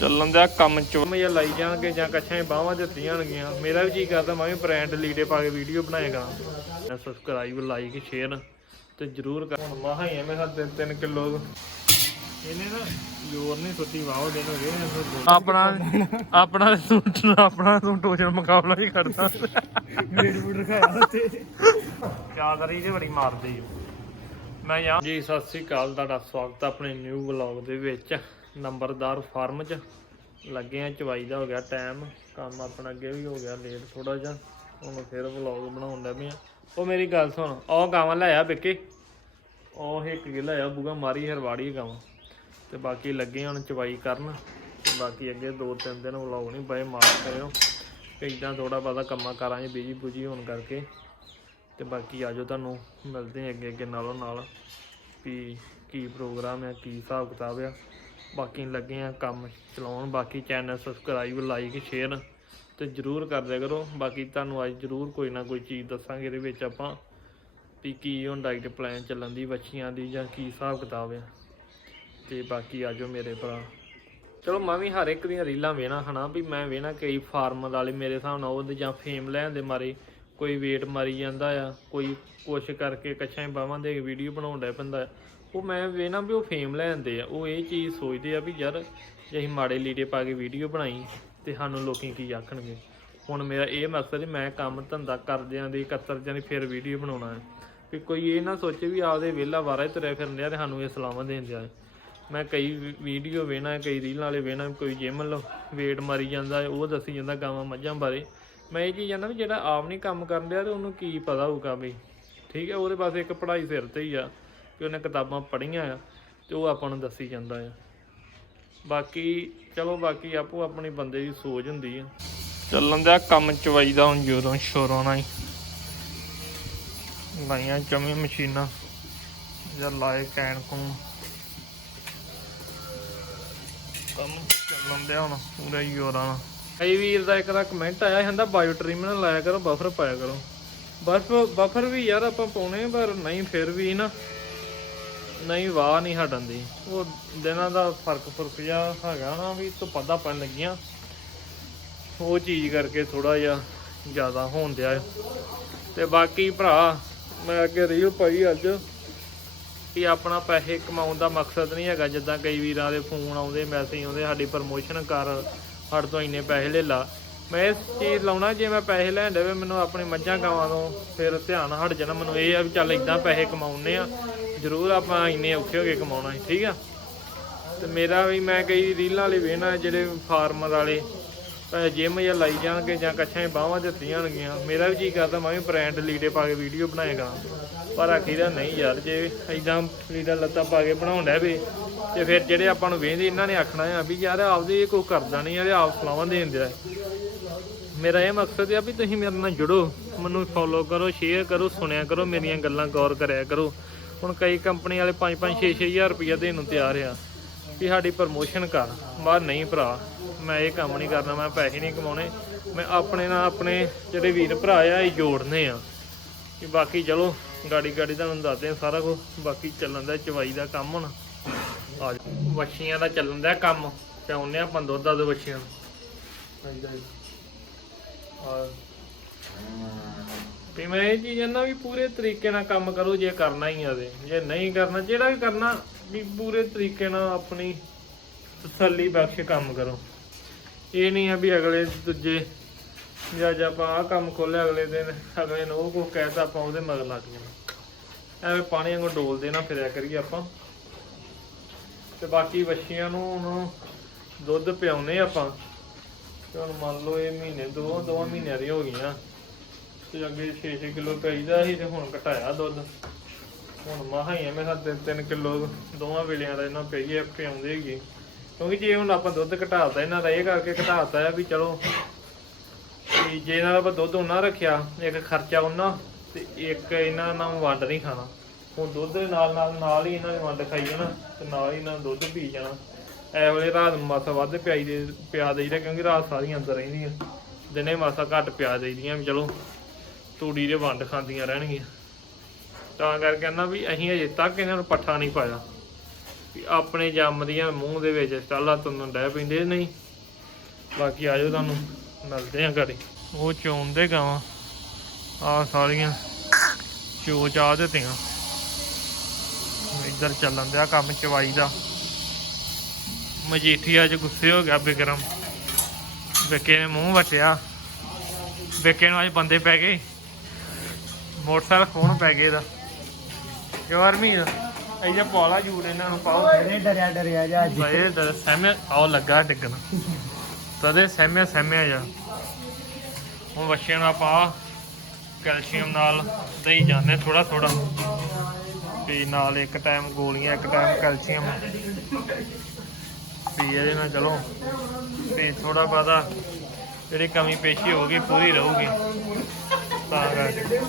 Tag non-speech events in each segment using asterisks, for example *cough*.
ਚੱਲਣ ਦਾ ਕੰਮ ਚ ਮੈਂ ਲਾਈ ਜਾਣਗੇ ਜਾਂ ਕੱਛਾਂ ਬਾਹਾਂ ਦਿੱਤੀਆਂ ਜਾਣਗੀਆਂ ਮੇਰਾ ਵੀ ਜੀ ਕਰਦਾ ਮੈਂ ਵੀ ਬ੍ਰਾਂਡ ਲੀੜੇ ਪਾ ਕੇ ਵੀਡੀਓ ਬਣਾਏਗਾ ਸਬਸਕ੍ਰਾਈਬ ਲਾਈਕ ਸ਼ੇਅਰ ਤੇ ਜਰੂਰ ਕਰ। ਹੁਣ ਮਹਾ ਹੀ ਐਵੇਂ ਹੱਥ 3 ਕਿਲੋ ਇਹਨੇ ਨਾ ਜੋਰ ਨਹੀਂ ਸੁੱਤੀ ਵਾਹ ਦੇਣ ਹੋ ਗਏ ਆਪਣਾ ਆਪਣਾ ਸੂਟ ਆਪਣਾ ਸੂਟ ਟੋਚਰ ਮੁਕਾਬਲਾ ਹੀ ਕਰਦਾ। ਵੇਟ ਵੂਟ ਰਖਾਇਆ ਉੱਤੇ ਚਾਦਰੀ ਜੇ ਬੜੀ ਮਾਰਦੀ ਓ। ਮੈਂ ਯਾਰ ਜੀ ਸਤਿ ਸ੍ਰੀ ਅਕਾਲ ਤੁਹਾਡਾ ਸਵਾਗਤ ਹੈ ਆਪਣੇ ਨਿਊ ਵਲੌਗ ਦੇ ਵਿੱਚ। ਨੰਬਰਦਾਰ ਫਾਰਮ 'ਚ ਲੱਗੇ ਆ, ਚਵਾਈ ਦਾ ਹੋ ਗਿਆ ਟਾਈਮ ਕੰਮ ਆਪਣਾ ਅੱਗੇ ਵੀ ਹੋ ਗਿਆ ਲੇਟ ਥੋੜਾ ਜਿਹਾ। ਹੁਣ ਫਿਰ ਵਲੌਗ ਬਣਾਉਣ ਦਾ ਪਿਆ ਉਹ ਮੇਰੀ ਗੱਲ ਸੁਣ, ਉਹ ਗਾਵਾਂ ਲਿਆ ਬਿੱਕੇ ਉਹ ਇੱਕ ਗਿਲਾ ਆ ਬੂਗਾ ਮਾਰੀ ਹਰਵਾੜੀ ਗਾਵਾਂ। ਤੇ ਬਾਕੀ ਲੱਗੇ ਹੁਣ ਚਵਾਈ ਕਰਨ। ਬਾਕੀ ਅੱਗੇ ਦੋ ਤਿੰਨ ਦਿਨ ਵਲੌਗ ਨਹੀਂ ਪਏ ਮਾਫ ਕਰਿਓ। ਕਿ ਇਦਾਂ ਥੋੜਾ ਬਹੁਤਾ ਕੰਮਾਂ ਕਾਰਾਂ 'ਚ ਬਿਜ਼ੀ ਬੁਜੀ ਹੋਣ ਕਰਕੇ। ਤੇ ਬਾਕੀ ਆਜੋ ਤੁਹਾਨੂੰ, ਮਿਲਦੇ ਹਾਂ ਅੱਗੇ ਅੱਗੇ ਨਾਲੋਂ ਨਾਲ ਵੀ ਕੀ ਪ੍ਰੋਗਰਾਮ ਹੈ ਕੀ ਹਿਸਾਬ ਕਿਤਾਬ ਆ। ਬਾਕੀ ਲੱਗੇ ਆ ਕੰਮ ਚਲਾਉਣ, ਬਾਕੀ ਚੈਨਲ ਸਬਸਕ੍ਰਾਈਬ ਲਾਈਕ ਸ਼ੇਅਰ ਤੇ ਜਰੂਰ ਕਰ ਦਿਆ ਕਰੋ। ਬਾਕੀ ਤੁਹਾਨੂੰ ਅੱਜ ਜਰੂਰ ਕੋਈ ਨਾ ਕੋਈ ਚੀਜ਼ ਦੱਸਾਂਗੇ ਇਹਦੇ ਵਿੱਚ ਆਪਾਂ ਵੀ ਕੀ ਹੁਣ ਡਾਈਟ ਪਲਾਨ ਚੱਲਣ ਦੀ ਬੱਚੀਆਂ ਦੀ ਜਾਂ ਕੀ ਹਿਸਾਬ ਕਿਤਾਬ ਆ। ਤੇ ਬਾਕੀ ਆਜੋ ਮੇਰੇ ਭਰਾ। ਚਲੋ ਮੈਂ ਵੀ ਹਰ ਇੱਕ ਦੀਆਂ ਰੀਲਾਂ ਵੇਣਾ ਹਨਾ, ਵੀ ਮੈਂ ਵੇਣਾ ਕਈ ਫਾਰਮ ਵਾਲੇ ਮੇਰੇ ਹਿਸਾਬ ਨਾਲ ਉਹਦੇ ਜਾਂ ਫੇਮ ਲੈਣ ਦੇ ਮਾਰੇ। ਕੋਈ ਵੇਟ ਮਾਰੀ ਜਾਂਦਾ ਆ, ਕੋਈ ਕੁਛ ਕਰਕੇ ਕੱਛਾਂ ਬਾਹਾਂ ਦੇ ਵੀਡੀਓ ਬਣਾਉਣ ਦਾ ਪੈਂਦਾ ਉਹ ਮੈਂ ਵੇਣਾ ਵੀ ਉਹ ਫੇਮ ਲੈਂਦੇ ਆ। ਉਹ ਇਹ ਚੀਜ਼ ਸੋਚਦੇ ਆ ਵੀ ਯਾਰ ਜੇ ਅਸੀਂ ਮਾੜੇ ਲੀੜੇ ਪਾ ਕੇ ਵੀਡੀਓ ਬਣਾਈ ਤੇ ਸਾਨੂੰ ਲੋਕੀ ਕੀ ਆਖਣਗੇ? ਹੁਣ ਮੇਰਾ ਇਹ ਮਕਸਦ ਹੈ ਮੈਂ ਕੰਮ ਧੰਦਾ ਕਰਦਿਆਂ ਦੀ ਕਤਰਦਿਆਂ ਦੀ ਫਿਰ ਵੀਡੀਓ ਬਣਾਉਣਾ ਹੈ ਵੀ ਕੋਈ ਇਹ ਨਾ ਸੋਚੇ ਵੀ ਆਪਦੇ ਵਿਹਲਾ ਵਾਰਾ ਹੀ ਤੁਰਿਆ ਫਿਰਨ ਡਿਆ ਤੇ ਸਾਨੂੰ ਇਹ ਸਲਾਮਾਂ ਦੇਣ ਦਿਆ ਮੈਂ ਕਈ ਵੀਡੀਓ ਵੇਣਾ ਕਈ ਰੀਲਾਂ ਵਾਲੇ ਵੇਣਾ ਕੋਈ ਜਿਮ ਲੋ ਵੇਟ ਮਾਰੀ ਜਾਂਦਾ ਉਹ ਦੱਸੀ ਜਾਂਦਾ ਗਾਵਾਂ ਮੱਝਾਂ ਬਾਰੇ। ਮੈਂ ਇਹ ਚੀਜ਼ ਜਾਂਦਾ ਵੀ ਜਿਹੜਾ ਆਪ ਨਹੀਂ ਕੰਮ ਕਰਨ ਡਿਆ ਤੇ ਉਹਨੂੰ ਕੀ ਪਤਾ ਹੋਊਗਾ ਵੀ। ਠੀਕ ਹੈ, ਉਹਦੇ ਪਾਸੇ ਇੱਕ ਪੜ੍ਹਾਈ ਸਿਰ ਤੇ ਹੀ ਆ ਕਿ ਉਹਨੇ ਕਿਤਾਬਾਂ ਪੜ੍ਹੀਆਂ ਆ ਤੇ ਉਹ ਆਪਾਂ ਨੂੰ ਦੱਸੀ ਜਾਂਦਾ ਆ। ਬਾਕੀ, ਚਲੋ ਬਾਕੀ ਆਪੋ ਆਪਣੀ ਬੰਦੇ ਦੀ ਸੋਚ ਹੁੰਦੀ ਆ। ਚੱਲਣ ਦਾ ਕੰਮ ਚਵਾਈ ਦਾ ਹੁਣ ਜਦੋਂ ਸ਼ੋਰਾਂ ਨਾਲ ਹੀ। ਲਾਈਆਂ ਚਮੀ ਮਸ਼ੀਨਾਂ ਜਾਂ ਲਾਏ ਕੈਨ ਕੂਨ। ਕੰਮ ਚੱਲਣ ਦਿਆ ਹੁਣ ਪੂਰਾ ਹੀ ਜੋਰਾਂ ਨਾਲ। ਕਈ ਵੀਰ ਦਾ ਇੱਕ ਦਾ ਕਮੈਂਟ ਆਇਆ ਹੁੰਦਾ ਬਾਇਓ ਟ੍ਰੀਟਮੈਂਟ ਲਾਇਆ ਕਰੋ ਬਫਰ ਪਾਇਆ ਕਰੋ। ਬਸ ਬਫਰ ਵੀ ਯਾਰ ਆਪਾਂ ਪਾਉਣੇ ਪਰ ਨਹੀਂ, ਫਿਰ ਵੀ ਨਾ, ਨਹੀਂ, ਵਾਹ ਨਹੀਂ ਹਟਣ ਦੀ। ਉਹ ਦਿਨਾਂ ਦਾ ਫ਼ਰਕ ਫ਼ਰਕ ਜਿਹਾ ਹੈਗਾ ਨਾ, ਵੀ ਧੁੱਪਾਂ ਪਤਾ ਪੈਣ ਲੱਗੀਆਂ। ਉਹ ਚੀਜ਼ ਕਰਕੇ ਥੋੜਾ ਜਿਹਾ ਜ਼ਿਆਦਾ ਹੋਣ ਦਿਆ ਹੈ। ਤੇ ਬਾਕੀ ਭਰਾ, ਮੈਂ ਅੱਗੇ ਰੀਲ ਪਾਈ ਅੱਜ ਕਿ ਆਪਣਾ ਪੈਸੇ ਕਮਾਉਣ ਦਾ ਮਕਸਦ ਨਹੀਂ ਹੈਗਾ। ਜਿੱਦਾਂ ਕਈ ਵੀਰਾਂ ਦੇ ਫੋਨ ਆਉਂਦੇ ਮੈਸੇਜ ਆਉਂਦੇ, ਸਾਡੀ ਪ੍ਰਮੋਸ਼ਨ ਕਰ ਹੜ ਤੋਂ ਇੰਨੇ ਪੈਸੇ ਲੈ ਲਾ। ਮੈਂ ਇਸ ਚੀਜ਼ ਲਾਉਣਾ, ਜੇ ਮੈਂ ਪੈਸੇ ਲੈਣ ਦੇਵੇ, ਮੈਨੂੰ ਆਪਣੀ ਮੱਝਾਂ ਗਾਵਾਂ ਤੋਂ ਫਿਰ ਧਿਆਨ ਹਟ ਜਾਣਾ। ਮੈਨੂੰ ਇਹ ਆ ਵੀ ਚੱਲ ਇਦਾਂ ਪੈਸੇ ਕਮਾਉਣੇ ਆ। ਜ਼ਰੂਰ ਆਪਾਂ ਇੰਨੇ ਔਖੇ ਹੋ ਕੇ ਕਮਾਉਣਾ ਹੈ ਠੀਕ ਆ? ਤੇ ਮੇਰਾ ਵੀ ਮੈਂ ਕਈ ਰੀਲਾਂ ਵਾਲੇ ਵੇਖਣਾ ਜਿਹੜੇ ਫਾਰਮਰ ਵਾਲੇ, ਭਾਵੇਂ ਜਿਮ ਜਾਂ ਲਾਈ ਜਾਣਗੇ ਜਾਂ ਕੱਛਾਂ ਬਾਹਾਂ ਦਿੱਤੀਆਂ ਜਾਣਗੀਆਂ ਮੇਰਾ ਵੀ ਜੀ ਕਰਦਾ, ਮੈਂ ਵੀ ਬ੍ਰਾਂਡ ਲੀੜੇ ਪਾ ਕੇ ਵੀਡੀਓ ਬਣਾਏਗਾ। ਪਰ ਆਖੀਦਾ ਨਹੀਂ ਯਾਰ, ਜੇ ਐਦਾਂ ਲੀੜਾ ਲੱਤਾਂ ਪਾ ਕੇ ਬਣਾਉਂਦਾ ਵੀ, ਤੇ ਫਿਰ ਜਿਹੜੇ ਆਪਾਂ ਨੂੰ ਵੇਖਦੇ, ਇਹਨਾਂ ਨੇ ਆਖਣਾ ਆ ਵੀ ਯਾਰ ਆਪਦੇ ਇਹ ਕੋਈ ਕਰਦਾ ਨਹੀਂ ਯਾਰ ਆਪ ਸਲਾਹਾਂ ਦੇਣ ਦਿਆ ਮੇਰਾ ਇਹ ਮਕਸਦ ਆ ਵੀ ਤੁਸੀਂ ਮੇਰੇ ਨਾਲ ਜੁੜੋ, ਮੈਨੂੰ ਫੋਲੋ ਕਰੋ ਸ਼ੇਅਰ ਕਰੋ, ਸੁਣਿਆ ਕਰੋ, ਮੇਰੀਆਂ ਗੱਲਾਂ ਗੌਰ ਕਰਿਆ ਕਰੋ। ਹੁਣ ਕਈ ਕੰਪਨੀ ਵਾਲੇ 5-5 6-6000 ਰੁਪਏ ਦੇਣ ਨੂੰ ਤਿਆਰ ਆ ਵੀ ਸਾਡੀ ਪ੍ਰਮੋਸ਼ਨ ਕਰ। ਬਾਹਰ ਨਹੀਂ ਭਰਾ, ਮੈਂ ਇਹ ਕੰਮ ਨਹੀਂ ਕਰਨਾ, ਮੈਂ ਪੈਸੇ ਨਹੀਂ ਕਮਾਉਣੇ। ਮੈਂ ਆਪਣੇ ਨਾਲ ਆਪਣੇ ਜਿਹੜੇ ਵੀਰ ਭਰਾ ਆ, ਇਹ ਜੋੜਨੇ ਆ। ਕਿ ਬਾਕੀ ਚਲੋ ਗਾੜੀ ਗਾੜੀ ਤੁਹਾਨੂੰ ਦੱਸਦੇ ਆ ਸਾਰਾ ਕੁਝ ਬਾਕੀ ਚੱਲਣ ਦਾ ਚਵਾਈ ਦਾ ਕੰਮ ਹੁਣ। ਆ ਜਾਓ। ਵੱਛੀਆਂ ਦਾ ਚੱਲਣ ਦਾ ਕੰਮ। ਤੇ ਆਉਂਦੇ ਆਪਾਂ ਦੁੱਧ ਦਾ ਵੱਛੀਆਂ ਨੂੰ। ਔਰ ਵੀ ਮੈਂ ਇਹ ਚੀਜ਼ ਨਾ ਵੀ ਪੂਰੇ ਤਰੀਕੇ ਨਾਲ ਕੰਮ ਕਰੋ ਜੇ ਕਰਨਾ ਹੀ ਆ ਤੇ। ਜੇ ਨਹੀਂ ਕਰਨਾ ਜਿਹੜਾ ਵੀ ਕਰਨਾ ਵੀ ਪੂਰੇ ਤਰੀਕੇ ਨਾਲ ਆਪਣੀ ਤਸੱਲੀ ਬਖਸ਼ ਕੰਮ ਕਰੋ। ਇਹ ਨਹੀਂ ਆ ਵੀ ਅਗਲੇ ਦੂਜੇ ਜਾਂ ਅੱਜ ਆਪਾਂ ਆਹ ਕੰਮ ਖੋਲਿਆ ਅਗਲੇ ਦਿਨ, ਅਗਲੇ ਨੂੰ ਉਹ ਕੁਝ ਕਹਿਤਾ ਆਪਾਂ ਉਹਦੇ ਮਗਰ ਲੱਗ ਜਾਣਾ। ਐਵੇਂ ਪਾਣੀ ਵਾਂਗੂ ਡੋਲ ਨਾ ਫਿਰਿਆ ਕਰੀਏ ਆਪਾਂ। ਤੇ ਬਾਕੀ ਵੱਛੀਆਂ ਨੂੰ ਹੁਣ ਦੁੱਧ ਪਿਆਉਨੇ ਆਪਾਂ। ਤੇ ਹੁਣ ਮੰਨ ਲਓ ਇਹ ਮਹੀਨੇ ਦੋ ਦੋ ਮਹੀਨਿਆਂ ਦੀ ਹੋ ਗਈਆਂ। ਤੇ ਅੱਗੇ 6-6 ਕਿਲੋ ਪਈਦਾ ਸੀ ਤੇ ਹੁਣ ਘਟਾਇਆ ਦੁੱਧ। ਹੁਣ ਮਹਾ ਹੀ ਐਵੇਂ ਸਾਡੇ 3 ਕਿਲੋ ਦੋਵਾਂ ਵੇਲਿਆਂ ਦਾ ਇਹਨਾਂ ਪਈਏ ਪਿਆਉਂਦੇ ਹੈਗੇ। ਕਿਉਂਕਿ ਜੇ ਹੁਣ ਆਪਾਂ ਦੁੱਧ ਘਟਾਤਾ, ਇਹਨਾਂ ਦਾ ਇਹ ਕਰਕੇ ਘਟਾਤਾ ਆ ਵੀ ਚਲੋ ਵੀ ਜੇ ਇਹਨਾਂ ਦਾ ਆਪਾਂ ਦੁੱਧ ਉਹਨਾਂ ਰੱਖਿਆ, ਇੱਕ ਖਰਚਾ ਉਹਨਾਂ, ਤੇ ਇੱਕ ਇਹਨਾਂ ਨਾਲ ਵੰਡ ਨਹੀਂ ਖਾਣਾ। ਹੁਣ ਦੁੱਧ ਦੇ ਨਾਲ ਨਾਲ ਨਾਲ ਹੀ ਇਹਨਾਂ ਨੇ ਵੰਡ ਖਾਈ ਜਾਣਾ, ਤੇ ਨਾਲ ਹੀ ਇਹਨਾਂ ਨੂੰ ਦੁੱਧ ਪੀ ਜਾਣਾ। ਐ ਵੇਲੇ ਰਾਤ ਨੂੰ ਮਾਸਾ ਵੱਧ ਪਿਆਈ ਦੇ, ਪਿਆ ਦੇਈਦਾ, ਕਿਉਂਕਿ ਰਾਤ ਸਾਰੀਆਂ ਅੰਦਰ ਰਹਿੰਦੀਆਂ ਦਿਨੇ ਮਾਸਾ ਘੱਟ ਪਿਆ ਦੇਈਦੀਆਂ ਵੀ ਚਲੋ, ਤੂੜੀ ਦੇ ਵੰਡ ਖਾਂਦੀਆਂ ਰਹਿਣਗੀਆਂ। ਤਾਂ ਕਰਕੇ ਕਹਿੰਦਾ ਵੀ ਅਸੀਂ ਅਜੇ ਤੱਕ ਇਹਨਾਂ ਨੂੰ ਪੱਠਾ ਨਹੀਂ ਪਾਇਆ। ਵੀ ਆਪਣੇ ਜੰਮਦੀਆਂ ਮੂੰਹ ਦੇ ਵਿੱਚ ਸਟਾਲਾ ਤੁੰਨ ਡੈ ਪੈਂਦੇ ਨਹੀਂ। ਬਾਕੀ ਆਜੋ ਤੁਹਾਨੂੰ ਮਿਲਦੇ ਆ ਘਰੇ। ਉਹ ਚੋਂਦੇ ਗਾਵਾਂ। ਆ ਸਾਰੀਆਂ ਚੋ ਚਾ ਦਿੱਤੀਆਂ। ਇੱਧਰ ਚੱਲਣ ਦਿਆ ਕੰਮ ਚਵਾਈ ਦਾ। ਮਜੀਠੀਆ ਚ ਗੁੱਸੇ ਹੋ ਗਿਆ ਬਿਕਰਮ। ਬਿੱਕੇ ਨੇ ਮੂੰਹ ਵਟਿਆ। ਬਿੱਕੇ ਨੂੰ ਅੱਜ ਬੰਦੇ ਪੈ ਗਏ। ਮੋਟਰਸਾਈਕਲ ਖੋਣ ਪੈ ਗਏ ਦਾ ਅਰਮੀ ਇਹਦੇ ਪਾਲਾ ਜੂੜ ਇਹਨਾਂ ਨੂੰ ਪਾਓ। ਇਹਨੇ ਡਰਿਆ ਡਰਿਆ ਜਾ ਅੱਜ। ਬਈ ਦਰ ਸਹਿਮੇ ਆਉ ਲੱਗਾ ਡਿੱਗਣ। ਤਦੇ ਸਹਿਮੇ ਸਹਿਮੇ ਜਾ ਹੁਣ ਬੱਚਿਆਂ ਨੂੰ ਆਪਾਂ ਕੈਲਸ਼ੀਅਮ ਨਾਲ ਦਈ ਜਾਂਦੇ ਥੋੜਾ ਥੋੜਾ ਵੀ ਨਾਲ ਇੱਕ ਟਾਈਮ ਗੋਲੀਆਂ ਇੱਕ ਟਾਈਮ ਕੈਲਸ਼ੀਅਮ। ਵੀ ਇਹਦੇ ਨਾਲ ਚਲੋ। ਤੇ ਥੋੜਾ ਬਾਦਾ ਜਿਹੜੀ ਕਮੀ ਪੇਸ਼ੀ ਹੋਗੀ ਪੂਰੀ ਰਹੂਗੀ। ਤਾਂ ਕਰਕੇ।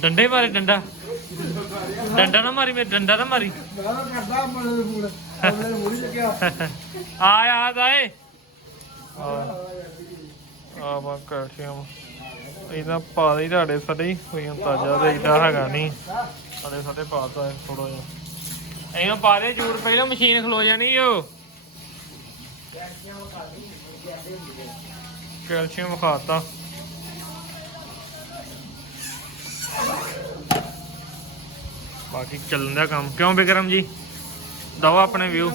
ਡੰਡੇ ਮਾਰੇ ਡੰਡਾ। ਡੰਡਾ ਨਾ ਮਾਰੀ ਮੇਰੇ ਡੰਡਾ ਨਾ ਮਾਰੀ। ਆ ਆ ਦਾਏ ਆ। ਵਾ ਕੈਲਸ਼ੀਅਮ ਇਹਦਾ ਪਾ ਦੇ ਤੁਹਾਡੇ ਸਾਡੇ ਕੋਈ ਅੰਦਾਜ਼ਾ ਤੇ ਇਹਦਾ ਹੈਗਾ ਨਹੀਂ। ਸਾਡੇ ਸਾਡੇ ਪਾਤਾ ਥੋੜਾ ਜਿਹਾ। ਇਹਨਾਂ ਪਾ ਦੇ ਜੂੜ ਪਹਿਲਾਂ ਮਸ਼ੀਨ ਖਲੋ ਜਾਣੀ ਓ। ਕੈਲਸ਼ੀਅਮ ਖਾਤਾ ਬਾਕੀ ਚੱਲਣ ਦਾ ਕੰਮ। ਕਿਉਂ ਬਿਕਰਮ ਜੀ? ਦਵਾ ਆਪਣੇ ਵਿਊ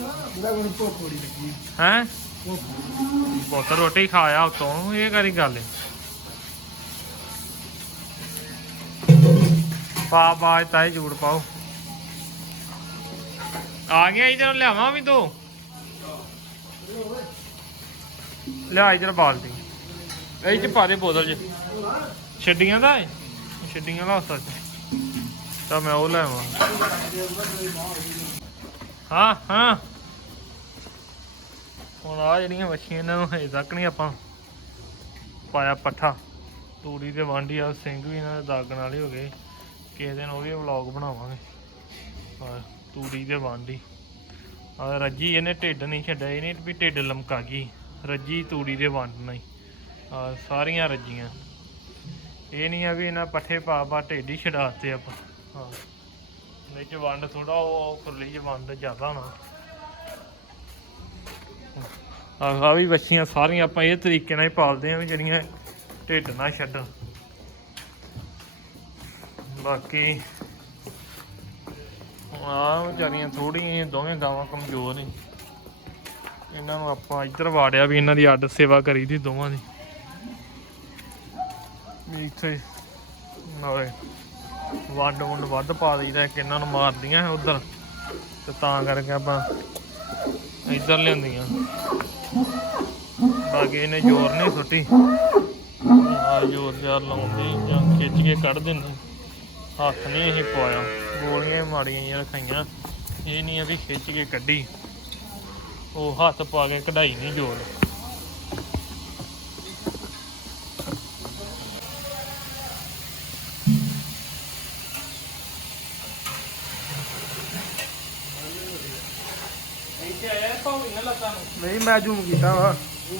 ਇਹਦਾ ਬਹੁਤ ਰੋਟੀ ਖਾਇਆ ਉਤੋਂ, ਇਹ ਕਰੀ ਗੱਲ ਪਾ ਬਾਜ ਤਾਏ ਜੂੜ ਪਾਓ। ਆ ਗਿਆ ਇਧਰ, ਲਿਆਵਾਂ ਵੀ ਤੋ? ਲਿਆ ਇਧਰ ਬਾਲਟੀ। ਇਹ ਚ ਪਾ ਦੇ ਬੋਤਲ ਚ। ਛੱਡੀਆਂ ਦਾ ਏ? ਛੱਡੀਆਂ ਲਾ ਸੱਚ ਤਾਂ ਮੈਂ ਉਹ ਲੈਵਾਂ ਹਾਂ ਹਾਂ। ਹੁਣ ਆ ਜਿਹੜੀਆਂ ਮੱਛੀਆਂ ਇਹਨਾਂ ਨੂੰ ਹਜੇ ਤੱਕ ਨਹੀਂ ਆਪਾਂ ਪਾਇਆ ਪੱਠਾ। ਤੂੜੀ ਦੇ ਵਾਂਢੀ ਆ, ਸਿੰਘ ਵੀ ਇਹਨਾਂ ਦੇ ਦਾਗਣ ਵਾਲੇ ਹੋ ਗਏ। ਕਿਸੇ ਦਿਨ ਉਹ ਵੀ ਵਲੌਗ ਬਣਾਵਾਂਗੇ। ਆ ਤੂੜੀ ਦੇ ਵਾਂਢੀ। ਆ ਰੱਜੀ ਇਹਨੇ ਢਿੱਡ ਨਹੀਂ ਛੱਡਿਆ, ਇਹਨੇ ਵੀ ਢਿੱਡ ਲਮਕਾ ਗਈ। ਰੱਜੀ ਤੂੜੀ ਦੇ ਵੰਡ ਨਹੀਂ। ਆ ਸਾਰੀਆਂ ਰੱਜੀਆਂ। ਇਹ ਨਹੀਂ ਆ ਵੀ ਇਹਨਾਂ ਪੱਠੇ ਪਾ ਪਾ ਢਿੱਡ ਹੀ ਛਡਾਤੇ ਆਪਾਂ। ਹਾਂ। ਨਹੀਂ ਚ ਵੰਡ ਥੋੜਾ ਉਹ ਖੁਰਲੀ ਚ ਵੰਡ ਜ਼ਿਆਦਾ ਹੋਣਾ ਆ ਆ ਵੀ ਬੱਚੀਆਂ ਸਾਰੀਆਂ ਆਪਾਂ ਇਹ ਤਰੀਕੇ ਨਾਲ ਹੀ ਪਾਲਦੇ ਆ ਵੀ ਜਿਹੜੀਆਂ ਢਿੱਡ ਨਾ ਛੱਡਣ। ਬਾਕੀ ਆ ਵਿਚਾਰੀਆਂ ਥੋੜੀਆਂ ਦੋਵੇਂ ਗਾਵਾਂ ਕਮਜ਼ੋਰ ਨੇ। ਇਹਨਾਂ ਨੂੰ ਆਪਾਂ ਇੱਧਰ ਵਾੜਿਆ ਵੀ ਇਹਨਾਂ ਦੀ ਅੱਡ ਸੇਵਾ ਕਰੀ ਦੀ ਦੋਵਾਂ ਦੀ। ਵੀ ਇੱਥੇ ਨਾਲੇ ਵੰਡ ਵੰਡ ਵੱਧ ਪਾ ਦਈਦਾ, ਇੱਕ ਇਹਨਾਂ ਨੂੰ ਮਾਰਦੀਆਂ ਉਧਰ। ਤੇ ਤਾਂ ਕਰਕੇ ਆਪਾਂ ਇੱਧਰ ਲਿਆਂਦੀਆਂ ਬਾਕੀ ਇਹਨੇ ਜ਼ੋਰ ਨਹੀਂ ਸੁੱਟੀ। ਆ ਜ਼ੋਰ ਜ਼ਾਰ ਲਾਉਂਦੇ ਜਾਂ ਖਿੱਚ ਕੇ ਕੱਢ ਦਿੰਦੇ। ਹੱਥ ਨਹੀਂ ਇਹ ਪਵਾਇਆ ਗੋਲੀਆਂ ਹੀ ਮਾੜੀਆਂ ਜਿਹੀਆਂ ਰਖਾਈਆਂ। ਇਹ ਨਹੀਂ ਆ ਵੀ ਖਿੱਚ ਕੇ ਕੱਢੀ। ਉਹ ਹੱਥ ਪਾ ਕੇ ਕਢਾਈ ਨਹੀਂ ਜ਼ੋਰ। ਇੱਥੇ ਆਇਆ ਪਾਉਣੀ ਨਾ ਲੱਤਾਂ ਨੂੰ। ਨਹੀਂ ਮੈਂ ਜ਼ੂਮ ਕੀਤਾ ਵਾ। ਮੈਂ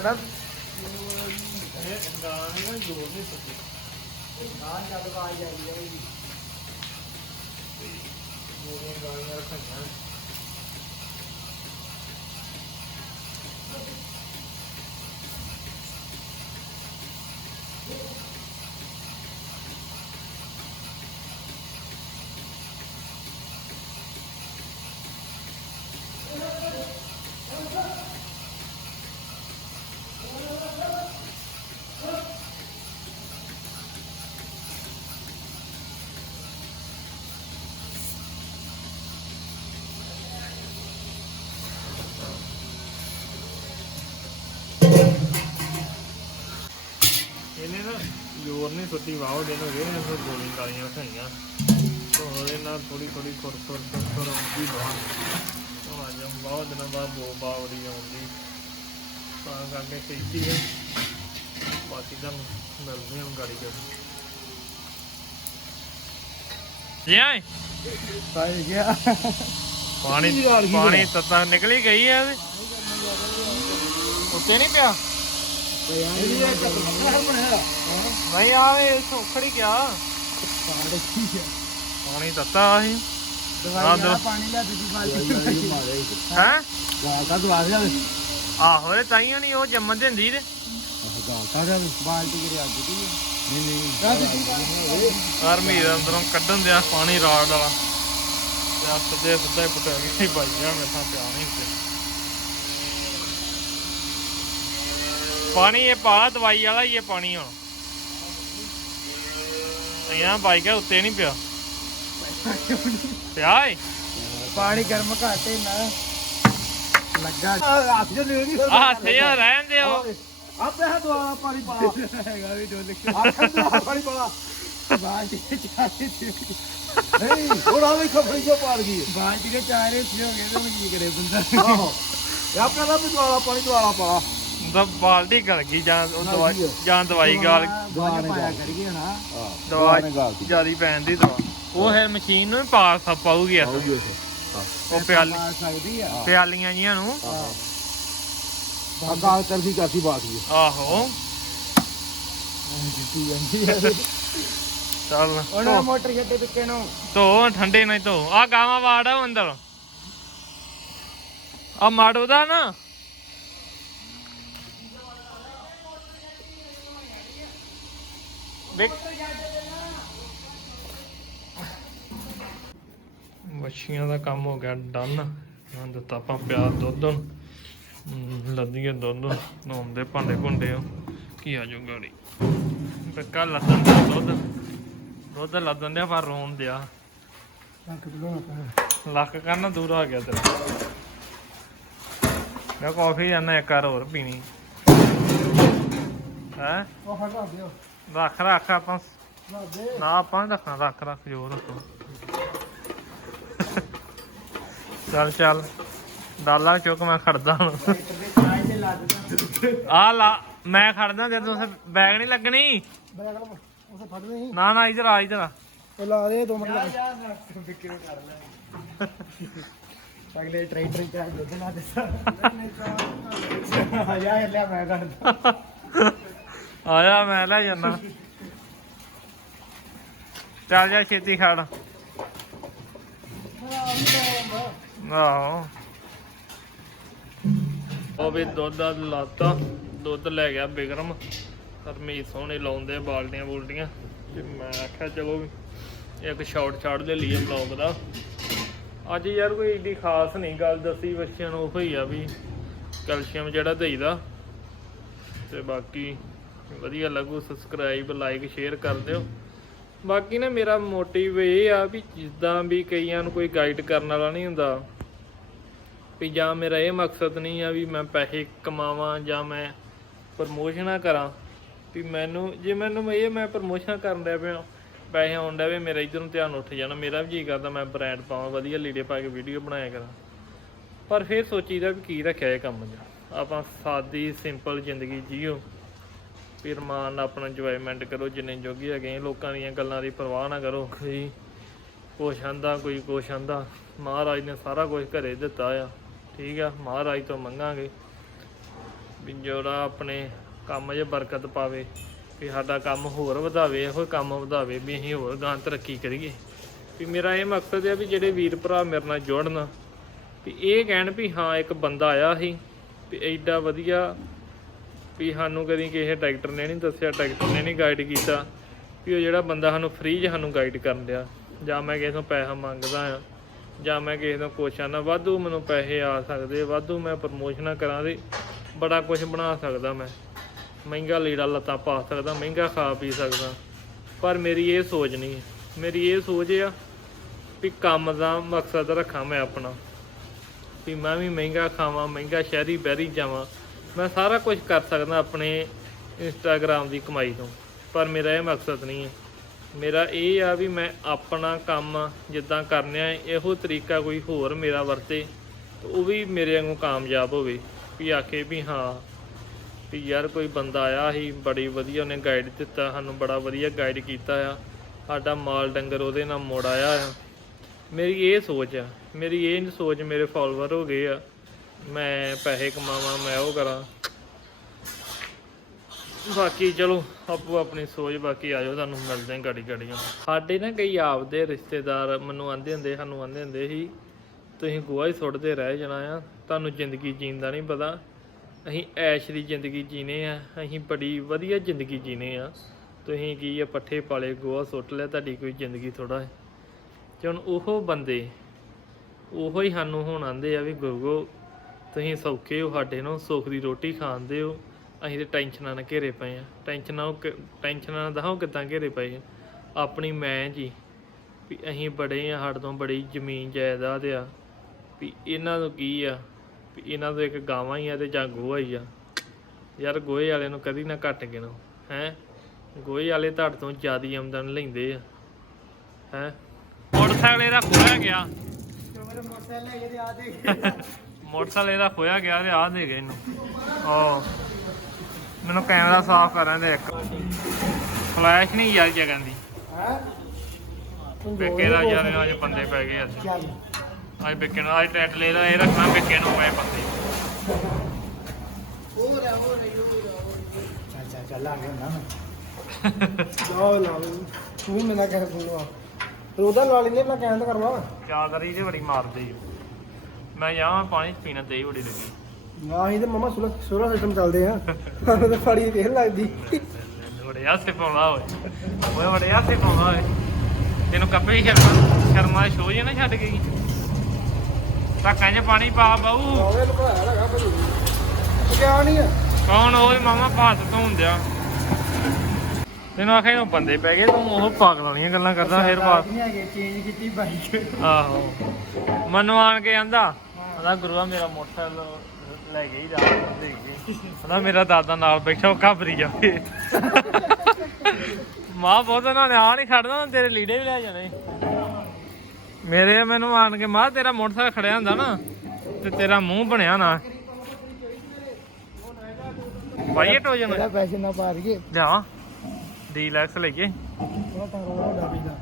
ਨਾ ਇਹ ਗਾਣੇ ਨਾ ਜ਼ੋਰ ਨਹੀਂ ਸੁੱਟੀ ਹਾਂ ਜਦ ਆਵਾਜ਼ ਆਈ ਜਾਊਗੀ ਗੋਲੀਆਂ ਗਾਲੀਆਂ ਰਖਾਈਆਂ ਇਹਨੇ ਨਾ ਨਹੀਂ ਸੁੱਟੀ ਵਾਹ ਦੇ ਨੂੰ ਇਹ ਫਿਰ ਗੋਲੀ ਗਾਲੀਆਂ ਖਾਈਆਂ ਤੋਂ ਉਹਦੇ ਨਾਲ ਥੋੜੀ ਥੋੜੀ ਖੁਰ ਖੁਰ ਖੁਰ ਖੁਰ ਆਉਂਦੀ ਬਾਹਰ ਉਹ ਅੱਜ ਬਹੁਤ ਦਿਨਾਂ ਬਾਅਦ ਬੋ ਬਾਵੜੀ ਆਉਂਦੀ। ਤਾਂ ਕਰਕੇ ਸੇਤੀ ਹੈ ਬਾਕੀ ਤਾਂ ਮਿਲਦੇ ਹਾਂ ਗਾੜੀ ਕਰ ਜੀ ਆਏ। ਪਾਈ ਗਿਆ। ਪਾਣੀ ਕੀ ਕੀ ਪਾਣੀ ਤੱਤਾ ਨਿਕਲੀ ਗਈ ਆ। ਉੱਤੇ ਨਹੀਂ ਪਿਆ ਇਹਦੀ ਇਹ ਕੱਪੜਾ ਬਣਿਆ ਨਹੀਂ ਆਵੇ ਸੋਖੜੀ ਗਿਆ। ਪਾਣੀ ਹੈ ਪਾਣੀ ਤੱਤਾ ਸੀ ਹਾਂ ਦੋ। ਪਾਣੀ ਲੈ ਦਿੱਤੀ ਬਾਲਟੀ ਮਾਰੇ ਹੈ। ਗਾਲ ਕਾ ਦਵਾ ਦੇ ਆਹੋ ਇਹ ਤਾਈਆਂ ਨਹੀਂ ਉਹ ਜੰਮਣ ਦਿੰਦੀ ਤੇ। ਦੇ ਬਾਲਟੀ ਕਿਹੜੀ ਅੱਜ ਦੀ ਨਹੀਂ ਨਹੀਂ ਅੰਦਰੋਂ ਕੱਢਣ ਦਿਆ ਪਾਣੀ ਰਾੜ ਵਾਲਾ। ਤੇ ਆ ਸਿੱਧੇ ਸਿੱਧਾ ਹੀ ਪਟਾ ਗਿਆ ਭਾਈ ਜਾ ਮੈਂ ਤਾਂ ਪਿਆ ਨਹੀਂ ਤੇ ਪਾਣੀ ਇਹ ਪਾਲਾ ਦਵਾਈ ਵਾਲਾ ਹੀ ਇਹ ਪਾਣੀ ਹੁਣ। ਇਹਨਾਂ ਬਾਈਕ ਉੱਤੇ ਨਹੀਂ ਪਿਆ। ਪਿਆ ਏ? ਪਾਣੀ ਗਰਮ ਘਾਟੇ ਨਾ। ਲੱਗਾ। ਹੱਥ ਜੋ ਲੈ ਨਹੀਂ ਆ ਹੱਥੇ ਆ ਰਹਿਣ ਦੇ ਉਹ ਆਪੇ ਹੱਥ ਵਾਲਾ ਪਾਣੀ ਪਾ। ਹੈਗਾ ਵੀ ਡੋਲ ਕੇ ਪਾਣੀ ਪਾ। ਬਾਲਟੀ ਦੇ ਚਾਰੇ ਨਹੀਂ ਹੁਣ ਆਵੇ ਖਫੜੀ ਜੋ ਪਾੜ ਗਈ ਬਾਲਟੀ ਦੇ ਚਾਰੇ ਸੀ ਹੋ ਗਏ ਤੇ ਕੀ ਕਰੇ ਬੰਦਾ। ਆਹੋ। ਇਹ ਆਪਣਾ ਵੀ ਵਾਲਾ ਪਾਣੀ ਵਾਲਾ ਪਾ। ਦਾ ਬਾਲਟੀ ਗਲ ਗਈ ਜਾਂ ਉਹ ਦਵਾਈ ਜਾਂ ਦਵਾਈ ਗਾਲ ਦਵਾਈ ਪਾਇਆ ਕਰੀਏ ਨਾ। ਦਵਾਈ ਜਿਆਦੀ ਪੈਣ ਦੀ ਦਵਾ। ਉਹ ਹੈ ਮਸ਼ੀਨ ਨੂੰ ਵੀ ਪਾ ਸਾ ਪਾਉਗੀ ਆ। ਉਹ ਪਿਆਲੀ ਪਿਆਲੀਆਂ ਜੀਆਂ ਨੂੰ। ਕਰਦੀ ਬਾਤ ਹੀ ਆਹੋ ਜਿੱਤੀ ਜਾਂਦੀ ਹੈ ਚੱਲ। ਉਹਨਾਂ ਮੋਟਰ ਛੱਡੇ ਪਿੱਕੇ ਨੂੰ। ਧੋ ਠੰਡੇ ਨਾਲ ਧੋ। ਆ ਗਾਵਾਂ ਵਾੜ ਅੰਦਰ। ਆ ਮਾੜੋ ਦਾ ਨਾ। ਮੱਛੀਆਂ ਦਾ ਕੰਮ ਹੋ ਗਿਆ ਡਨ। ਹਾਂ ਦਿੱਤਾ ਆਪਾਂ ਪਿਆਰ ਦੁੱਧ। ਲੱਦੀਏ ਦੁੱਧ। ਨਹਾਉਂਦੇ ਭਾਂਡੇ ਭੁੰਡੇ ਉਹ ਕੀ ਆ ਜਾਊਗਾ ਗਾੜੀ ਬੱਕਾ ਲੱਦਣ ਦਾ ਦੁੱਧ। ਦੁੱਧ ਲੱਦਣ ਦਿਆ ਪਰ ਰੋਣ ਦਿਆ। ਲੱਕ ਲੱਕ ਕਰਨਾ ਦੂਰ ਆ ਗਿਆ ਤੇਰਾ। ਮੈਂ ਕਾਫੀ ਜਾਨਾ ਇੱਕ ਵਾਰ ਹੋਰ ਪੀਣੀ। ਹੈ? ਉਹ ਹਟਾ ਦਿਓ। ਰੱਖ ਰੱਖ ਆਪਾਂ। ਨਾ ਦੇ। ਨਾ ਆਪਾਂ ਨੀ ਰੱਖਣਾ ਰੱਖ ਰੱਖ ਜੋ ਰੱਖੋ। ਚੱਲ ਚੱਲ। ਡਾਲਾ ਚੁੱਕ ਮੈਂ ਖੜਦਾ ਹੁਣ। ਟਰੈਕਟਰ ਦੇ ਚਾਹ ਤੇ ਲਾ ਦਿੱਤਾ ਆ ਲਾ ਮੈਂ ਖੜਦਾ ਜਦ ਤੁਸੀਂ ਬੈਗ ਨਹੀਂ ਲੱਗਣੀ। ਬੈਗ ਉਸੇ ਫੜ ਨਹੀਂ ਨਾ ਨਾ ਇਧਰ ਆ ਇਧਰ ਆ। ਉਹ ਲਾ ਦੇ ਦੋ ਮਿੰਟ ਲੱਗ ਬਿੱਕੇ ਕਰ ਲੈ। ਅਗਲੇ ਟਰੈਕਟਰ ਚਾਹ ਦੁੱਧ ਲਾ ਦੇ। *laughs* ਆ ਜਾ ਲਿਆ ਮੈਂ ਕਰਦਾ ਆਇਆ ਮੈਂ, ਲੈ ਜਾਣਾ ਚੱਲ ਜਾ ਛੇਤੀ ਖੜ। ਆਹੋ। ਉਹ ਵੀ ਦੁੱਧ ਦਾ ਲਾਤਾ। ਦੁੱਧ ਲੈ ਗਿਆ ਬਿਗਰਮ ਹਰਮੀਤ ਸੋਹਣੇ ਲਾਉਂਦੇ ਬਾਲਟੀਆਂ ਬੁਲਟੀਆਂ। ਤੇ ਮੈਂ ਆਖਿਆ, ਚਲੋ ਇੱਕ ਸ਼ਾਰਟ ਛਾੜ ਦੇ ਲਈ ਬਲੌਗ ਦਾ। ਅੱਜ ਯਾਰ ਕੋਈ ਏਡੀ ਖਾਸ ਨਹੀਂ, ਗੱਲ ਦੱਸੀ ਬੱਚਿਆਂ ਨੂੰ ਉਹ ਹੀ ਆ ਵੀ ਕੈਲਸ਼ੀਅਮ ਜਿਹੜਾ ਦੇਈਦਾ। ਤੇ ਬਾਕੀ ਵਧੀਆ ਲੱਗੂ ਸਬਸਕ੍ਰਾਈਬ ਲਾਈਕ ਸ਼ੇਅਰ ਕਰ ਦਿਓ। ਬਾਕੀ ਨਾ ਮੇਰਾ ਮੋਟਿਵ ਇਹ ਆ ਵੀ ਜਿੱਦਾਂ ਵੀ ਕਈਆਂ ਨੂੰ ਕੋਈ ਗਾਈਡ ਕਰਨ ਵਾਲਾ ਨਹੀਂ ਹੁੰਦਾ, ਵੀ ਜਾਂ ਮੇਰਾ ਇਹ ਮਕਸਦ ਨਹੀਂ ਆ ਵੀ ਮੈਂ ਪੈਸੇ ਕਮਾਵਾਂ ਜਾਂ ਮੈਂ ਪ੍ਰਮੋਸ਼ਨਾਂ ਕਰਾਂ, ਵੀ ਮੈਨੂੰ, ਜੇ ਮੈਨੂੰ ਇਹ ਮੈਂ ਪ੍ਰਮੋਸ਼ਨਾਂ ਕਰਨ ਡਿਆ ਪਿਆ, ਪੈਸੇ ਆਉਣ ਡਿਆ ਵੀ, ਮੇਰਾ ਇਧਰ ਨੂੰ ਧਿਆਨ ਉੱਠ ਜਾਣਾ, ਮੇਰਾ ਵੀ ਜੀ ਕਰਦਾ ਮੈਂ ਬ੍ਰਾਂਡ ਪਾਵਾਂ, ਵਧੀਆ ਲੀੜੇ ਪਾ ਕੇ ਵੀਡੀਓ ਬਣਾਇਆ ਕਰਾਂ। ਪਰ ਫਿਰ ਸੋਚੀਦਾ ਵੀ ਕੀ ਰੱਖਿਆ ਇਹ ਕੰਮ 'ਚ। ਆਪਾਂ ਸਾਦੀ ਸਿੰਪਲ ਜ਼ਿੰਦਗੀ ਜੀਓ। ਫਿਰ ਮਾਨ ਨਾਲ ਆਪਣਾ ਇੰਜੋਇਮੈਂਟ ਕਰੋ ਜਿੰਨੇ ਜੋਗੀ ਹੈਗੇ ਆ, ਲੋਕਾਂ ਦੀਆਂ ਗੱਲਾਂ ਦੀ ਪਰਵਾਹ ਨਾ ਕਰੋ। ਕੋਈ ਕੁਛ ਆਂਦਾ ਕੋਈ ਕੁਛ ਆਂਦਾ। ਮਹਾਰਾਜ ਨੇ ਸਾਰਾ ਕੁਝ ਘਰੇ ਦਿੱਤਾ ਆ। ਠੀਕ ਆ ਮਹਾਰਾਜ ਤੋਂ ਮੰਗਾਂਗੇ ਵੀ ਜਿਹੜਾ ਆਪਣੇ ਕੰਮ 'ਚ ਬਰਕਤ ਪਾਵੇ ਵੀ ਸਾਡਾ ਕੰਮ ਹੋਰ ਵਧਾਵੇ ਇਹੋ ਕੰਮ ਵਧਾਵੇ ਵੀ ਅਸੀਂ ਹੋਰ ਗਾਂ ਤਰੱਕੀ ਕਰੀਏ। ਵੀ ਮੇਰਾ ਇਹ ਮਕਸਦ ਹੈ ਵੀ ਜਿਹੜੇ ਵੀਰ ਭਰਾ ਮੇਰੇ ਨਾਲ ਜੁੜਨ ਵੀ ਇਹ ਕਹਿਣ ਵੀ ਹਾਂ ਇੱਕ ਬੰਦਾ ਆਇਆ ਸੀ ਵੀ ਐਡਾ ਵਧੀਆ ਵੀ ਸਾਨੂੰ ਕਦੀ ਕਿਸੇ ਟਰੈਕਟਰ ਨੇ ਨਹੀਂ ਦੱਸਿਆ ਟਰੈਕਟਰ ਨੇ ਨਹੀਂ ਗਾਈਡ ਕੀਤਾ ਵੀ ਉਹ ਜਿਹੜਾ ਬੰਦਾ ਸਾਨੂੰ ਫ੍ਰੀ 'ਚ ਸਾਨੂੰ ਗਾਈਡ ਕਰਨ ਦਿਆ ਜਾਂ ਮੈਂ ਕਿਸੇ ਤੋਂ ਪੈਸਾ ਮੰਗਦਾ ਆ ਜਾਂ ਮੈਂ ਕਿਸੇ ਤੋਂ ਕੁਛ ਆਨਾ ਵਾਧੂ ਮੈਨੂੰ ਪੈਸੇ ਆ ਸਕਦੇ, ਵਾਧੂ ਮੈਂ ਪ੍ਰਮੋਸ਼ਨਾਂ ਕਰਾਂ ਤੇ ਬੜਾ ਕੁਝ ਬਣਾ ਸਕਦਾ ਮੈਂ। ਮਹਿੰਗਾ ਲੀੜਾ ਲੱਤਾ ਪਾ ਸਕਦਾ, ਮਹਿੰਗਾ ਖਾ ਪੀ ਸਕਦਾ। ਪਰ ਮੇਰੀ ਇਹ ਸੋਚ ਨਹੀਂ ਮੇਰੀ ਇਹ ਸੋਚ ਆ ਵੀ ਕੰਮ ਦਾ ਮਕਸਦ ਰੱਖਾਂ ਮੈਂ ਆਪਣਾ। ਵੀ ਮੈਂ ਵੀ ਮਹਿੰਗਾ ਖਾਵਾਂ, ਮਹਿੰਗਾ ਸ਼ਹਿਰੀ ਬਹਿਰੀ ਜਾਵਾਂ। ਮੈਂ ਸਾਰਾ ਕੁਝ ਕਰ ਸਕਦਾ ਆਪਣੇ ਇੰਸਟਾਗ੍ਰam ਦੀ ਕਮਾਈ ਤੋਂ, ਪਰ ਮੇਰਾ ਇਹ ਮਕਸਦ ਨਹੀਂ ਹੈ। ਮੇਰਾ ਇਹ ਆ ਵੀ ਮੈਂ ਆਪਣਾ ਕੰਮ ਜਿੱਦਾਂ ਕਰਨਿਆ ਇਹੋ ਤਰੀਕਾ ਕੋਈ ਹੋਰ ਮੇਰਾ ਵਰਤੇ, ਤੇ ਉਹ ਵੀ ਮੇਰੇ ਵਾਂਗੂ ਕਾਮਯਾਬ ਹੋਵੇ। ਵੀ ਆਖੇ ਵੀ ਹਾਂ, ਵੀ ਯਾਰ ਕੋਈ ਬੰਦਾ ਆਇਆ ਸੀ, ਬੜੀ ਵਧੀਆ ਉਹਨੇ ਗਾਈਡ ਦਿੱਤਾ, ਸਾਨੂੰ ਬੜਾ ਵਧੀਆ ਗਾਈਡ ਕੀਤਾ ਆ। ਸਾਡਾ ਮਾਲ ਡੰਗਰ ਉਹਦੇ ਨਾਲ ਮੋੜ ਆਇਆ ਆ। ਮੇਰੀ ਇਹ ਸੋਚ ਆ, ਮੇਰੀ ਇਹ ਸੋਚ ਮੇਰੇ ਫਾਲੋਅਰ ਹੋ ਗਏ ਆ ਮੈਂ ਪੈਸੇ ਕਮਾਵਾਂ, ਮੈਂ ਉਹ ਕਰਾਂ। ਬਾਕੀ ਚਲੋ, ਆਪੋ ਆਪਣੀ ਸੋਚ ਬਾਕੀ ਆਜੋ ਤੁਹਾਨੂੰ ਮਿਲਦੇ ਆਂ ਗਾੜੀ ਗਾੜੀਆਂ ਸਾਡੇ ਨਾ ਕਈ ਆਪਦੇ ਰਿਸ਼ਤੇਦਾਰ ਮੈਨੂੰ ਆਂਦੇ ਹੁੰਦੇ, ਸਾਨੂੰ ਆਂਦੇ ਹੁੰਦੇ ਸੀ, ਤੁਸੀਂ ਗੋਹਾ ਹੀ ਸੁੱਟਦੇ ਰਹਿ ਜਾਣਾ ਆ, ਤੁਹਾਨੂੰ ਜ਼ਿੰਦਗੀ ਜੀਣ ਦਾ ਨਹੀਂ ਪਤਾ। ਅਸੀਂ ਐਸ਼ ਦੀ ਜ਼ਿੰਦਗੀ ਜੀਨੇ ਆ, ਅਸੀਂ ਬੜੀ ਵਧੀਆ ਜ਼ਿੰਦਗੀ ਜੀਨੇ ਆ। ਤੁਸੀਂ ਕੀ ਆ, ਪੱਠੇ ਪਾਲੇ ਗੋਹਾ ਸੁੱਟ ਲਿਆ, ਤੁਹਾਡੀ ਕੋਈ ਜ਼ਿੰਦਗੀ ਥੋੜਾ ਹੈ। ਤੇ ਹੁਣ ਉਹ ਬੰਦੇ, ਉਹੋ ਹੀ ਸਾਨੂੰ ਹੁਣ ਆਂਦੇ ਆ ਵੀ, ਗੋਗੋ ਤੁਸੀਂ ਸੌਖੇ ਹੋ, ਸਾਡੇ ਨੂੰ ਸੁੱਖ ਦੀ ਰੋਟੀ ਖਾਂਦੇ ਹੋ। ਅਸੀਂ ਤੇ ਟੈਨਸ਼ਨਾਂ ਨਾਲ ਘੇਰੇ ਪਏ ਆ ਟੈਨਸ਼ਨਾਂ ਉਹ ਟੈਨਸ਼ਨਾਂ ਨਾਲ ਦਹਾਓ ਕਿਦਾਂ ਘੇਰੇ ਪਏ ਆ? ਆਪਣੀ ਮੈਂ ਜੀ, ਵੀ ਅਸੀਂ ਬੜੇ ਆ, ਸਾਡੇ ਤੋਂ ਬੜੀ ਜ਼ਮੀਨ ਜਾਇਦਾਦ ਆ। ਵੀ ਇਹਨਾਂ ਨੂੰ ਕੀ ਆ? ਵੀ ਇਹਨਾਂ ਤੋਂ ਇੱਕ ਗਾਵਾਂ ਹੀ ਆ ਤੇ ਜਾਂ ਗੋਹਾ ਹੀ ਆ। ਯਾਰ ਗੋਹੇ ਵਾਲੇ ਨੂੰ ਕਦੀ ਨਾ ਘੱਟ ਗਿਣੋ, ਹੈ? ਗੋਹੇ ਵਾਲੇ ਤੁਹਾਡੇ ਤੋਂ ਜ਼ਿਆਦੀ ਆਮਦਨ ਲੈਂਦੇ ਆ, ਹੈ? ਮੋਟਰਸਾਈਕਲ ਇਹਦਾ ਖੋਇਆ ਗਿਆ। ਮੋਟਰਸਾਈਕਲ ਲੈ ਕੇ ਆ ਦੇ ਮੋਟਰਸਾਈਕਲ ਇਹਦਾ ਖੋਇਆ ਗਿਆ ਤੇ ਆਹ ਦੇ ਗਏ ਇਹਨੂੰ। ਓ ਮੈਨੂੰ ਕੈਮਰਾ ਸਾਫ਼ ਕਰਨ ਦੇ ਇੱਕ ਫਲੈਸ਼ ਨਹੀਂ ਯਾਰ ਜਗਨ ਦੀ ਹੈ? ਬਿੱਕੇ ਦਾ ਯਾਰ ਅੱਜ ਬੰਦੇ ਪੈ ਗਏ ਅੱਜ। ਚੱਲ। ਅੱਜ ਬਿੱਕੇ ਨੂੰ ਅੱਜ ਟੈਟ ਲੈ ਦਾ ਇਹ ਰੱਖਣਾ ਬਿੱਕੇ ਨੂੰ ਪਏ ਬੰਦੇ ਚੱਲ ਚੱਲ ਚੱਲ ਆ ਗਿਆ ਨਾ। *laughs* ਜਾਓ ਲਾ ਲਓ। ਤੂੰ ਮੇਰਾ ਕਹਿ ਸੁਣਵਾ ਉਹਦਾ ਲਾ ਲੈਂਦੇ ਮੈਂ ਕਹਿਣ ਤਾਂ ਕਰਵਾ। ਚਾਦਰੀ ਤੇ ਬੜੀ ਮਾਰਦੇ ਓ। ਮੈਂ ਜਾਵਾਂ ਪਾਣੀ ਪੀਣਾ ਤੇ ਹੀ ਬੜੀ ਲੱਗੀ। ਨਾ ਹੀ ਤੇ ਮਮਾ ਸੁਲਾ ਸੁਲਾ ਸਿਸਟਮ ਚੱਲਦੇ ਆ। ਸਾਨੂੰ ਤਾਂ ਫੜੀ ਫੇਰ ਲੱਗਦੀ। ਬੜੇ ਹਾਸੇ ਪਾਉਂਦਾ ਓਏ। ਓਏ ਬੜੇ ਹਾਸੇ ਪਾਉਂਦਾ ਓਏ। ਤੈਨੂੰ ਕੱਪੇ ਹੀ ਸ਼ਰਮਾ ਸ਼ਰਮਾ ਸ਼ੋਅ ਜੇ ਨਾ ਛੱਡ ਗਈ ਟੱਕਾਂ 'ਚ ਪਾਣੀ ਪਾ ਬਾਊ। ਆਵੇ ਲੁਕਾਇਆ ਲਗਾ ਭਾਜੀ। ਕਿਆ ਨਹੀਂ ਆ। ਕੌਣ ਓਏ ਮਾਮਾ ਭਾਤ ਧੋਂਦਿਆ ਤੈਨੂੰ ਆਖਿਆ ਇਹਨੂੰ ਬੰਦੇ ਪੈ ਗਏ ਤੂੰ ਉਹ ਪਾਗਲ ਵਾਲੀਆਂ ਗੱਲਾਂ ਕਰਦਾ ਫਿਰ ਬਾਤ ਨਹੀਂ ਹੈਗੇ ਚੇਂਜ ਕੀਤੀ ਬਾਈਕ ਆਹੋ। ਮਨੂ ਆਣ ਕੇ ਆਂਦਾ ਆਂਦਾ ਗੁਰੂਆ ਮੇਰਾ ਮੋਟਰਸਾਈਕਲ ਲੈ ਹੀ ਜਾ ਦੇ ਕੇ। ਆਂਦਾ ਮੇਰਾ ਦਾਦਾ ਨਾਲ ਬੈਠਾ ਉਹ ਘਾਬਰੀ ਜਾਵੇ। ਮਾਂ ਬਹੁਤ ਉਹਨਾਂ ਨੇ ਆ ਨਹੀਂ ਖੜਨਾ ਤੇਰੇ ਲੀੜੇ ਵੀ ਲੈ ਜਾਣੇ। ਮੇਰੇ ਮੈਨੂੰ ਆਣ ਕੇ ਮਾਂ ਤੇਰਾ ਮੋਟਰਸਾਈਕਲ ਖੜਿਆ ਹੁੰਦਾ ਨਾ ਤੇ ਤੇਰਾ ਮੂੰਹ ਬਣਿਆ ਨਾ। ਟੋਜਨ ਇਹਦਾ ਪੈਸੇ ਨਾ ਪਾ ਦਈਏ। ਜਾ ਡੀਲੈਕਸ ਲਈਏ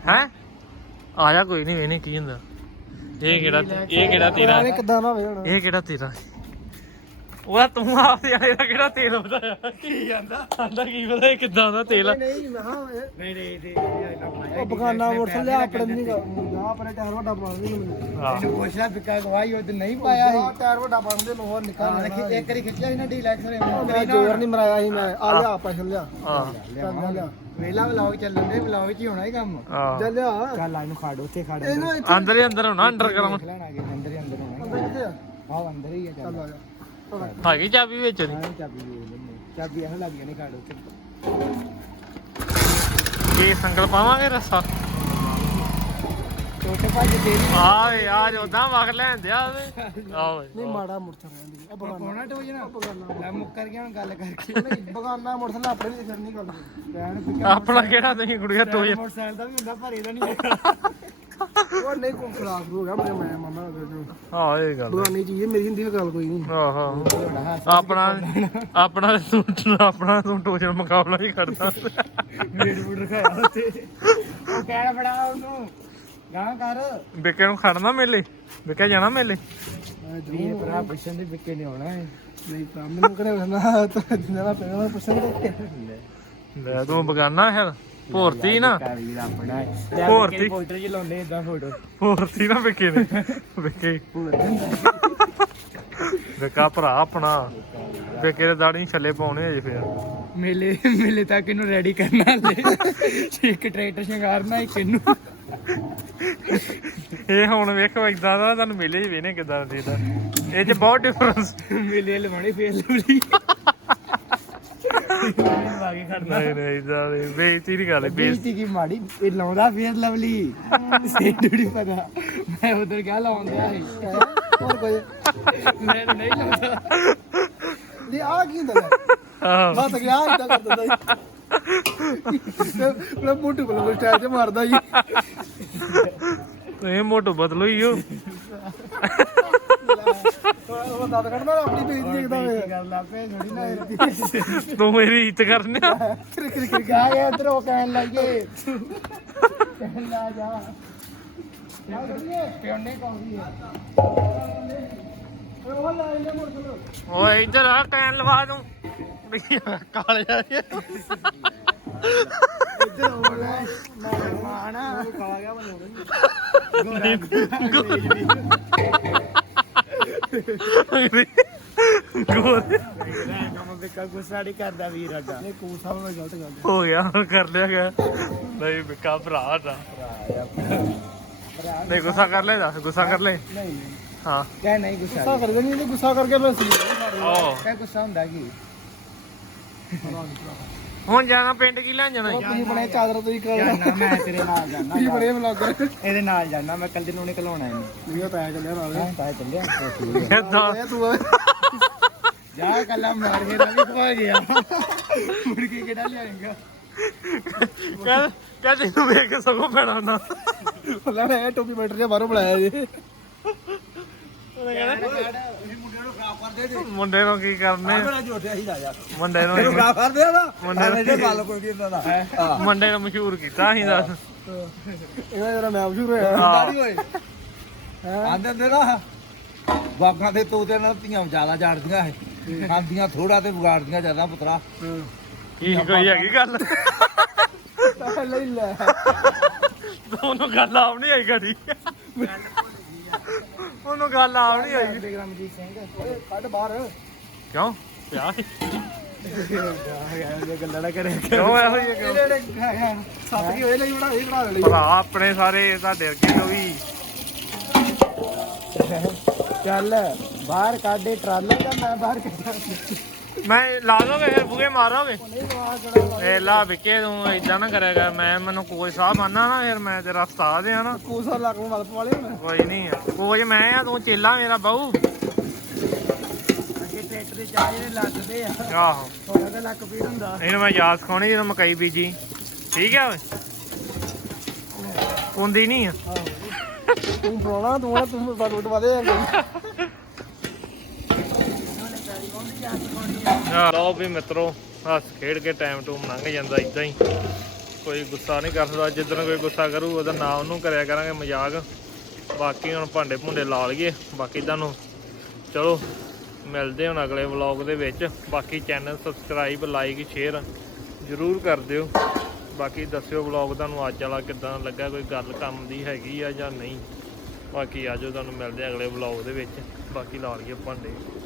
ਹੈ? ਆ ਜਾ ਕੋਈ ਨਹੀਂ ਵੇਨੇ ਕੀ ਹੁੰਦਾ। ਇਹ ਕਿਹੜਾ ਇਹ ਕਿਹੜਾ ਤੇਰਾ? ਕਿੱਦਾਂ ਨਾ ਹੋਵੇ ਹੁਣ? ਇਹ ਕਿਹੜਾ ਤੇਰਾ? ਉਹਦਾ ਤੂੰ ਆਪਦੇ ਵਾਲੇ ਦਾ ਕਿਹੜਾ ਤੇਲ ਬਤਾਇਆ ਕੀ ਜਾਂਦਾ ਆਂਦਾ ਕੀ ਪਤਾ ਇਹ ਕਿੱਦਾਂ ਦਾ ਤੇਲ ਆ। ਨਹੀਂ ਮੈਂ ਹਾਂ ਨਹੀਂ ਨਹੀਂ ਤੇ ਉਹ ਬਗਾਨਾ ਮੋਟਰਸਾਈਕਲ ਲਿਆ ਆਪਣੇ ਨਹੀਂ ਜਾ ਆਪਣੇ ਟਾਇਰ ਵੱਡਾ ਬਣਾ ਦੇ ਮੈਨੂੰ। ਆਹ, ਪੁੱਛਿਆ ਬਿੱਕਾ ਗਵਾਈ ਉਹ ਤੇ ਨਹੀਂ ਪਾਇਆ ਆ ਟਾਇਰ ਵੱਡਾ ਬਣ ਦੇ ਨੂੰ ਨਿਕਾਲ ਹਾਂ ਲੈਣਾ ਇੱਕ ਵਾਰੀ ਖਿੱਚਿਆ ਸੀ ਨਾ ਡੀਲੈਕਸ ਨੇ ਮੇਰਾ ਜ਼ੋਰ ਨਹੀਂ ਮਰਾਇਆ ਸੀ ਮੈਂ। ਆ ਲਿਆ ਲਿਆ। ਲਿਆ ਵੇਲਾ ਵਲੌਗ ਚੱਲਣ ਦੇ ਵਲੌਗ 'ਚ ਹੀ ਹੋਣਾ ਹੀ ਕੰਮ। ਆਹ। ਚੱਲ ਲਿਆ। ਚੱਲ ਆ ਇਹਨੂੰ ਖੜ ਉੱਥੇ ਖੜ। ਅੰਦਰ ਹੀ ਅੰਦਰ ਹੋਣਾ ਅੰਡਰਗਰਾਉਂਡ। ਲੈਣਾ ਕੇ ਅੰਦਰ ਹੀ ਅੰਦਰ ਹੋਣਾ। ਅੰਦਰ ਕਿੱਥੇ ਆ। ਆਹ ਅੰਦਰ ਹੀ ਆ ਚੱਲ। ਚੱਲ ਆ ਜਾ। ਹੈਗੀ ਚਾਬੀ ਵਿੱਚ ਦੀ ਹਾਂ ਚਾਬੀ ਦੇ ਲੈਣੇ ਚਾਬੀ ਇਹ ਲੱਗ ਗਈ ਨਹੀਂ ਖੜ ਉੱਥੇ। ਕੀ ਸੰਗਲ ਪਾਵਾਂਗੇ ਰਸਾ? ਛੋਟੇ ਭਾਜੀ ਤੇਰੀ ਆ ਵੇ ਆ ਜੋਦਾਂ ਵਗ ਲੈਂਦੇ ਆ ਵੇ। ਆ ਵੇ ਨਹੀਂ ਮਾੜਾ ਮੋਟਰਸਾਈਕਲ ਰਹਿੰਦੀ ਆ ਬਗਾਨਾ। ਕੋਣਾ ਟੋਜਣਾ ਬਗਾਨਾ। ਲੈ ਮੁੱਕਰ ਗਿਆ ਹੁਣ ਗੱਲ ਕਰਕੇ। ਨਹੀਂ ਬਗਾਨਾ ਮੋਟਰਸਾਈਕਲ ਆਪਣੇ ਵੀ ਫਿਰ ਨਹੀਂ ਗੱਲ ਆਪਣਾ ਕਿਹੜਾ ਤੁਸੀਂ ਕੁੜੀਆਂ ਤੋਜ ਮੋਟਰਸਾਈਕਲ ਦਾ ਵੀ ਹੁੰਦਾ ਪਰ ਇਹਦਾ ਨਹੀਂ ਉਹ ਨਹੀਂ ਕੋਈ ਖਰਾਬ ਹੋ ਗਿਆ ਮੈਂ ਮੈਂ ਮਾਮਾ ਜੋ ਆ ਇਹ ਗੱਲ ਬਗਾਨੀ ਚੀਜ਼ ਹੈ, ਮੇਰੀ ਹੁੰਦੀ ਤਾਂ ਗੱਲ ਕੋਈ ਨਹੀਂ। ਆਹੋ ਬੜਾ ਹਾਸਾ ਆਪਣਾ ਆਪਣਾ ਤੂੰ ਆਪਣਾ ਤੂੰ ਟੋਜਨ ਮੁਕਾਬਲਾ ਹੀ ਕਰਦਾ ਮੇਡ ਬੁੱਡ ਰਖਾਇਆ ਉੱਥੇ। ਉਹ ਕਹਿ ਫੜਾ ਉਹਨੂੰ ਗਾਂ ਕਰ। ਬਿੱਕੇ ਨੂੰ ਖੜਨਾ ਮੇਲੇ? ਬਿੱਕੇ ਜਾਣਾ ਮੇਲੇ? ਵੀਰ ਭਰਾ ਪੁੱਛਣ ਦੇ ਬਿੱਕੇ ਨਹੀਂ ਆਉਣਾ ਹੈ। ਨਹੀਂ ਤਾਂ ਮੈਨੂੰ ਕਿਹੜੇ ਨਾ ਤਾਂ ਜਿੰਨਾ ਪਹਿਲਾਂ ਪੁੱਛਣਗੇ ਲੈ ਤੂੰ ਬਗਾਨਾ ਹੈ ਭੋਰਤੀ ਨਾ। ਆਪਣਾ ਭੋਰਤੀ। ਪੋਸਟਰ ਜੀ ਲਾਉਂਦੇ ਇਦਾਂ ਫੋਟੋ ਭੋਰਤੀ ਨਾ ਬਿੱਕੇ ਨੇ। ਬਿੱਕੇ ਬਿੱਕਾ ਭਰਾ ਆਪਣਾ। ਬਿੱਕੇ ਦੇ ਦਾੜੀ ਛੱਲੇ ਪਾਉਣੇ ਅਜੇ ਫੇਰ। ਮੇਲੇ ਮੇਲੇ ਤੱਕ ਇਹਨੂੰ ਰੈਡੀ ਕਰਨਾ ਲੈ ਇੱਕ ਟਰੈਕਟਰ ਸ਼ਿੰਗਾਰਨਾ ਇੱਕ ਇਹਨੂੰ। ਇਹ ਹੁਣ ਵੇਖੋ ਇਦਾਂ ਦਾ ਤੁਹਾਨੂੰ ਮੇਲੇ 'ਚ ਵੇਨੇ ਕਿਦਾਂ ਦੇਦਾ ਇਹ 'ਚ ਬਹੁਤ ਡਿਫਰੈਂਸ ਮੇਲੇ ਲਵਾਣੀ ਫੇਰ ਲਵਲੀ ਬਾਗੀ ਖੜਨਾ ਨਹੀਂ ਨਹੀਂ ਇਦਾਂ ਦੀ ਬੇਇੱਜ਼ਤੀ ਨਹੀਂ ਗੱਲ ਬੇਇੱਜ਼ਤੀ। ਬੇਇੱਜ਼ਤੀ ਕੀ ਮਾੜੀ ਇਹ ਲਾਉਂਦਾ ਫੇਰ ਲਵਲੀ। ਸੇ ਡੂੜੀ ਪਤਾ। ਮੈਂ ਉਧਰ ਕਿਆ ਲਾਉਂਦਾ ਸੀ। ਹੋਰ ਕੋਈ। ਮੈਂ ਤਾਂ ਨਹੀਂ ਲਾਉਂਦਾ। ਨਹੀਂ ਆ ਕੀ ਹੁੰਦਾ ਲੈ ਆਹ। ਬਾਤ ਗਿਆ ਇਦਾਂ ਕਰ ਦਿੰਦਾ ਜੀ ਮੈਂ ਮੋਟੂ ਕੋਲ ਸਟਾਈਲ ਤੇ ਮਾਰਦਾ ਜੀ ਇਹ ਮੋਟੋ ਬਦਲੋ ਹੀ ਹੋ। ਉਹ ਦਾਦ ਕੱਢਦਾ ਆਪਣੀ ਬੇਇੱਜ਼ਤੀ ਦੇਖਦਾ ਵੇ ਕਰ ਲਾ ਪੇ ਥੋੜੀ ਨਾ ਇਹਦੀ ਤੂੰ ਮੇਰੀ ਇੱਜ਼ਤ ਕਰਨਿਆ ਕਿਰ ਕਿਰ ਕਿਰ ਕਾ ਗਿਆ ਉਧਰ ਉਹ ਕਹਿਣ ਲੱਗੇ ਕਹਿਣ ਲਾ ਜਾ ਪਿਉਣੇ ਕੌਫੀ ਹੈ ਉਹ ਲੈ ਲੈ ਮੁੜ ਚਲੋ ਓਏ ਇੱਧਰ ਆ ਕੈਨ ਲਵਾ ਦੂੰ ਕਾਲੇ ਆ ਇੱਧਰ ਹੋ ਲੈ ਮਾਣਾ ਕਾਲਾ ਗਿਆ ਬਣਾਉਣਾ ਗੋਰੇ ਕੰਮ ਬਿੱਕਾ ਗੁੱਸਾ ਨਹੀਂ ਕਰਦਾ ਵੀਰ ਸਾਡਾ ਇਹ ਕੂ ਸਭ ਨਾਲ ਗਲਤ ਗੱਲ। ਹੋ ਗਿਆ ਕਰ ਲਿਆ ਗਿਆ। ਨਹੀਂ ਬਿੱਕਾ ਭਰਾ ਦਾ ਨਹੀਂ ਗੁੱਸਾ ਕਰ ਲੈ ਦੱਸ ਗੁੱਸਾ ਕਰ ਲੈ। ਨਹੀਂ ਨਹੀਂ ਹਾਂ। ਕਹਿ ਨਹੀਂ ਗੁੱਸਾ ਗੁੱਸਾ ਕਰਦੇ ਨਹੀਂ ਤੇ ਗੁੱਸਾ ਕਰਕੇ ਮੈਂ ਸੀ ਓ ਕਹਿ ਗੁੱਸਾ ਹੁੰਦਾ ਕੀ? ਹੁਣ ਜਾਣਾ ਪਿੰਡ ਕੀ ਲੈਣ ਜਾਣਾ ਤੁਸੀਂ ਬਣੇ ਚਾਦਰ ਤੁਸੀਂ ਕਰ ਜਾਣਾ ਮੈਂ ਤੇਰੇ ਨਾਲ ਜਾਣਾ। ਤੁਸੀਂ ਬਣੇ ਵਲੌਗਰ ਇਹਦੇ ਨਾਲ ਜਾਣਾ ਮੈਂ ਕੱਲ ਨੂੰ ਨਹੀਂ ਘਲਾਉਣਾ ਇਹਨੂੰ। ਇਹ ਪੈ ਚੱਲਿਆ ਨਾਲ। ਪੈ ਚੱਲਿਆ ਤੂੰ ਜਾ ਕੱਲਾ ਮਾਰ ਕੇ ਰਵੀ ਖਵਾ ਗਿਆ। ਮੁੜ ਕੇ ਕਿਹੜਾ ਲਿਆਏਗਾ? ਕਹ ਕਹ ਤੈਨੂੰ ਵੇਖ ਕੇ ਸਗੋਂ ਪੈਣਾ ਹੁੰਦਾ। ਅੱਲਾ ਮੈਂ ਟੋਪੀ ਮੈਟਰ ਦੇ ਬਾਹਰੋਂ ਬੁਲਾਇਆ ਜੀ। ਮੁੰਡੇ ਨੂੰ ਕੀ ਕਰਨੇ? ਜੋਟਿਆ ਸੀ ਰਾਜਾ ਮੁੰਡੇ ਨੂੰ ਤੈਨੂੰ ਖਾ ਕਰਦੇ ਆ ਨਾ ਮੁੰਡੇ ਨੂੰ- ਇਹਦੇ ਕੋਈ ਨਹੀਂ ਇਦਾਂ ਦਾ। ਹਾਂ? ਮੁੰਡੇ ਨੂੰ ਮਸ਼ਹੂਰ ਕੀਤਾ ਸੀ ਦੱਸ ਇਹਦਾ ਜਰਾ ਮੈਂ ਮਸ਼ਹੂਰ ਹੋਇਆ। ਹਾਂ। ਦਾੜੀ ਓਏ ਆਂਦੇ ਹੁੰਦੇ ਨਾ ਬਾਗਾਂ ਦੇ ਤੋਤੇ ਨਾਲ ਧੀਆਂ ਜ਼ਿਆਦਾ ਜਾੜਦੀਆਂ ਹੈ ਖਾਂਦੀਆਂ ਥੋੜਾ ਤੇ ਵਿਗਾੜਦੀਆਂ ਜ਼ਿਆਦਾ ਪੁੱਤਰਾ। ਕੀ ਕੋਈ ਹੈਗੀ ਗੱਲ? ਹੀ ਲੈ। ਉਹਨੂੰ ਗੱਲ ਆਉ ਨਹੀਂ ਆਈ ਗੜੀ ਉਹਨੂੰ ਗੱਲ ਆਉ ਨਹੀਂ ਆਈ। ਬਿਕਰਮਜੀਤ ਸਿੰਘ। ਓਏ ਕੱਢ ਬਾਹਰ। ਕਿਉਂ? ਪਿਆ ਸੀ। ਇਹ ਗੱਲਾਂ ਨਾ ਕਰੇ। ਕਿਉਂ ਇਹੋ ਜਿਹੇ ਕਿਉਂ? ਜਿਹੜੇ ਸੱਤ ਕੀ ਹੋਏ ਲਈ ਬਣਾ ਇਹ ਬਣਾ ਲਈ। ਭਰਾ ਆਪਣੇ ਸਾਰੇ ਤੁਹਾਡੇ ਅੱਗੇ ਜੋ ਵੀ। ਚੱਲ ਬਾਹਰ ਕੱਢੇ ਟਰਾਲੇ ਦਾ ਮੈਂ ਬਾਹਰ ਕੱਢਾਂ। ਮੈਂ ਲਾ ਦੋਗੇ ਫਿਰ ਬੁਗੇ ਮਾਰੋਗੇ? ਏ ਲਾ ਵਿਕੇ ਤੂੰ ਇਦਾਂ ਨਾ ਕਰੇਗਾ ਮੈਂ ਮੈਨੂੰ ਕੋਚ ਸਾਹਿਬ ਆਨਾ ਨਾ ਫਿਰ ਮੈਂ ਤੇਰਾ ਉਸਤਾਦ ਆ ਨਾ। ਕੋਸਾ ਲੱਕ ਨੂੰ ਮਲਪ ਵਾਲੇ ਹੁਣ ਕੋਈ ਨਹੀਂ ਕੋਚ ਮੈਂ ਆ ਤੂੰ ਚੇਲਾ ਮੇਰਾ ਬਾਊ। ਅੱਗੇ ਟਰੈਕਟਰ ਦੇ ਚਾਹ ਜਿਹੜੇ ਲੱਦਦੇ ਆ। ਆਹੋ। ਦਾ ਲੱਕ ਪੀੜ ਹੁੰਦਾ। ਇਹਨੂੰ ਮੈਂ ਯਾਦ ਸਿਖਾਉਣੀ ਜਦੋਂ ਮਕਈ ਬੀਜੀ। ਠੀਕ ਆ ਓਏ? ਕੁੰਦੀ ਨਹੀਂ ਆ। ਤੂੰ ਬੋਲਾ ਤੂੰ ਤੂੰ ਬਾਟ ਵਾਦੇ ਲਓ ਵੀ ਮਿੱਤਰੋ, ਹੱਸ ਖੇਡ ਕੇ ਟਾਈਮ ਟੂਮ ਲੰਘ ਜਾਂਦਾ ਇਦਾਂ ਹੀ। ਕੋਈ ਗੁੱਸਾ ਨਹੀਂ ਕਰ ਸਕਦਾ, ਜਿੱਦਣ ਕੋਈ ਗੁੱਸਾ ਕਰੂ, ਉਹਦਾ ਨਾਂ ਉਹਨੂੰ ਕਰਿਆ ਕਰਾਂਗੇ ਮਜ਼ਾਕ। ਬਾਕੀ ਹੁਣ ਭਾਂਡੇ ਭੁੰਡੇ ਲਾ ਲਈਏ, ਬਾਕੀ ਤੁਹਾਨੂੰ ਚਲੋ, ਮਿਲਦੇ ਹੁਣ ਅਗਲੇ ਵਲੌਗ ਦੇ ਵਿੱਚ। ਬਾਕੀ ਚੈਨਲ ਸਬਸਕ੍ਰਾਈਬ ਲਾਈਕ ਸ਼ੇਅਰ ਜ਼ਰੂਰ ਕਰ ਦਿਓ। ਬਾਕੀ ਦੱਸਿਓ ਵਲੌਗ ਤੁਹਾਨੂੰ ਅੱਜ ਵਾਲਾ ਕਿਦਾਂ ਲੱਗਾ, ਕੋਈ ਗੱਲ ਕੰਮ ਦੀ ਹੈਗੀ ਆ ਜਾਂ ਨਹੀਂ। ਬਾਕੀ ਆਜੋ ਤੁਹਾਨੂੰ ਮਿਲਦੇ ਅਗਲੇ ਵਲੌਗ ਦੇ ਵਿੱਚ। ਬਾਕੀ ਲਾ ਲਈਏ ਭਾਂਡੇ।